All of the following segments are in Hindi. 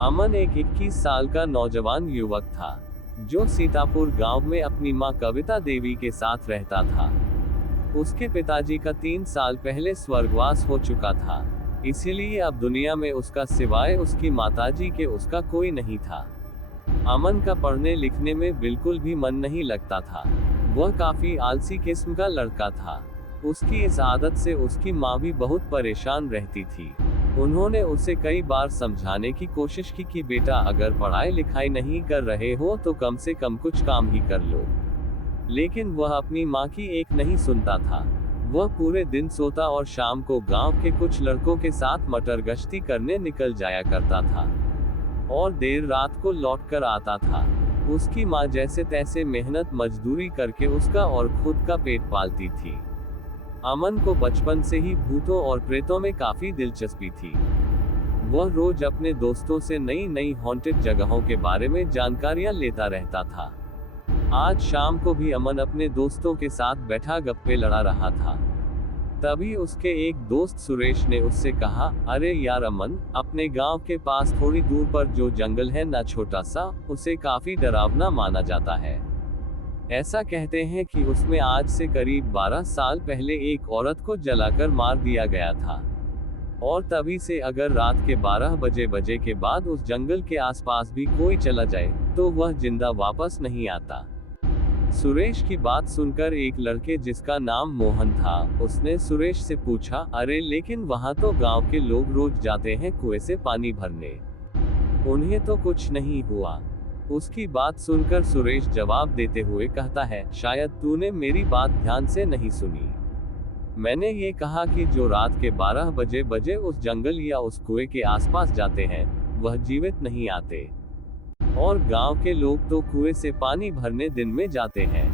अमन एक 21 साल का नौजवान युवक था, जो सीतापुर गांव में अपनी मां कविता देवी के साथ रहता था। उसके पिताजी का 3 साल पहले स्वर्गवास हो चुका था, इसीलिए अब दुनिया में उसका सिवाय उसकी माताजी के उसका कोई नहीं था। अमन का पढ़ने लिखने में बिल्कुल भी मन नहीं लगता था। वह काफी आलसी किस्म का लड़का था। उसकी इस आदत से उसकी माँ भी बहुत परेशान रहती थी। उन्होंने उसे कई बार समझाने की कोशिश की कि बेटा, अगर पढ़ाई लिखाई नहीं कर रहे हो तो कम से कम कुछ काम ही कर लो। लेकिन वह अपनी माँ की एक नहीं सुनता था। वह पूरे दिन सोता और शाम को गांव के कुछ लड़कों के साथ मटर गश्ती करने निकल जाया करता था और देर रात को लौट कर आता था। उसकी माँ जैसे तैसे मेहनत मजदूरी करके उसका और खुद का पेट पालती थी। अमन को बचपन से ही भूतों और प्रेतों में काफी दिलचस्पी थी। वह रोज अपने दोस्तों से नई नई हॉन्टेड जगहों के बारे में जानकारियां लेता रहता था। आज शाम को भी अमन अपने दोस्तों के साथ बैठा गप्पे लड़ा रहा था। तभी उसके एक दोस्त सुरेश ने उससे कहा, अरे यार अमन, अपने गांव के पास थोड़ी दूर पर जो जंगल है ना, छोटा सा, उसे काफी डरावना माना जाता है। ऐसा कहते हैं कि उसमें आज से करीब 12 साल पहले एक औरत को जलाकर मार दिया गया था। और तभी से अगर रात के 12 बजे के बाद उस जंगल के आसपास भी कोई चला जाए, तो वह जिंदा वापस नहीं आता। सुरेश की बात सुनकर एक लड़के जिसका नाम मोहन था, उसने सुरेश से पूछा, अरे लेकिन वहां तो गांव के लोग रोज जाते हैं कुएं से पानी भरने, उन्हें तो कुछ नहीं हुआ। उसकी बात सुनकर सुरेश जवाब देते हुए कहता है, शायद तूने मेरी बात ध्यान से नहीं सुनी। मैंने ये कहा कि जो रात के 12 बजे उस जंगल या उस कुएं के आसपास जाते हैं, वह जीवित नहीं आते। और गांव के लोग तो कुएं से पानी भरने दिन में जाते हैं।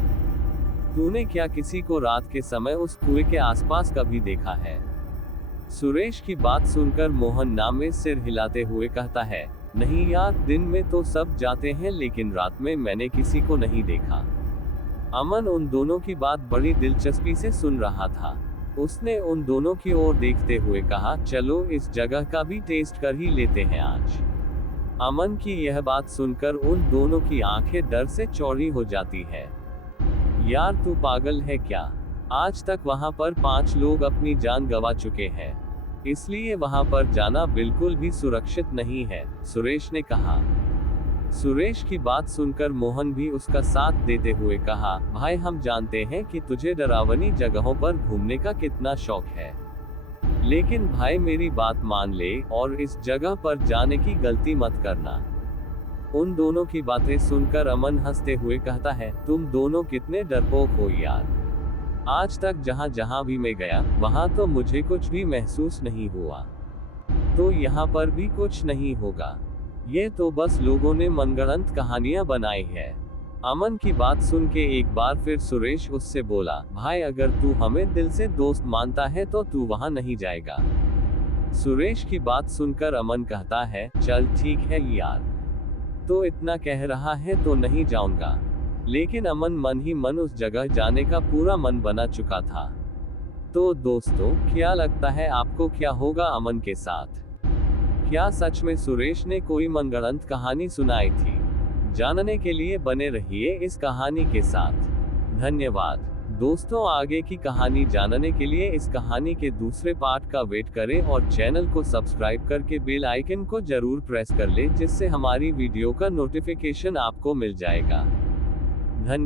तूने क्या किसी को रात के समय उस कुएं के आसपास कभी देखा है? सुरेश की बात सुनकर मोहन नाम में सिर हिलाते हुए कहता है, नहीं यार, दिन में तो सब जाते हैं, लेकिन रात में मैंने किसी को नहीं देखा। अमन उन दोनों की बात बड़ी दिलचस्पी से सुन रहा था। उसने उन दोनों की ओर देखते हुए कहा, चलो इस जगह का भी टेस्ट कर ही लेते हैं आज। अमन की यह बात सुनकर उन दोनों की आंखें डर से चौड़ी हो जाती है। यार तू पागल है क्या? आज तक वहां पर 5 लोग अपनी जान गंवा चुके हैं, इसलिए वहां पर जाना बिल्कुल भी सुरक्षित नहीं है, सुरेश ने कहा। सुरेश की बात सुनकर मोहन भी उसका साथ देते हुए कहा, भाई हम जानते हैं कि तुझे डरावनी जगहों पर घूमने का कितना शौक है, लेकिन भाई मेरी बात मान ले और इस जगह पर जाने की गलती मत करना। उन दोनों की बातें सुनकर अमन हंसते हुए कहता है, तुम दोनों कितने डरपोक हो यार। आज तक जहां जहां भी मैं गया, वहां तो मुझे कुछ भी महसूस नहीं हुआ, तो यहाँ पर भी कुछ नहीं होगा। ये तो बस लोगों ने मनगढ़ंत कहानियां बनाई है। अमन की बात सुन के एक बार फिर सुरेश उससे बोला, भाई अगर तू हमें दिल से दोस्त मानता है तो तू वहां नहीं जाएगा। सुरेश की बात सुनकर अमन कहता है, चल ठीक है यार, तो इतना कह रहा है तो नहीं जाऊंगा। लेकिन अमन मन ही मन उस जगह जाने का पूरा मन बना चुका था। तो दोस्तों, क्या लगता है आपको क्या होगा अमन के साथ? क्या सच में सुरेश ने कोई मनगढ़ंत कहानी सुनाई थी? जानने के लिए बने रहिए इस कहानी के साथ। धन्यवाद दोस्तों। आगे की कहानी जानने के लिए इस कहानी के दूसरे पार्ट का वेट करें और चैनल को सब्सक्राइब करके बेल आइकन को जरूर प्रेस कर लें, जिससे हमारी वीडियो का नोटिफिकेशन आपको मिल जाएगा। धन्यवाद।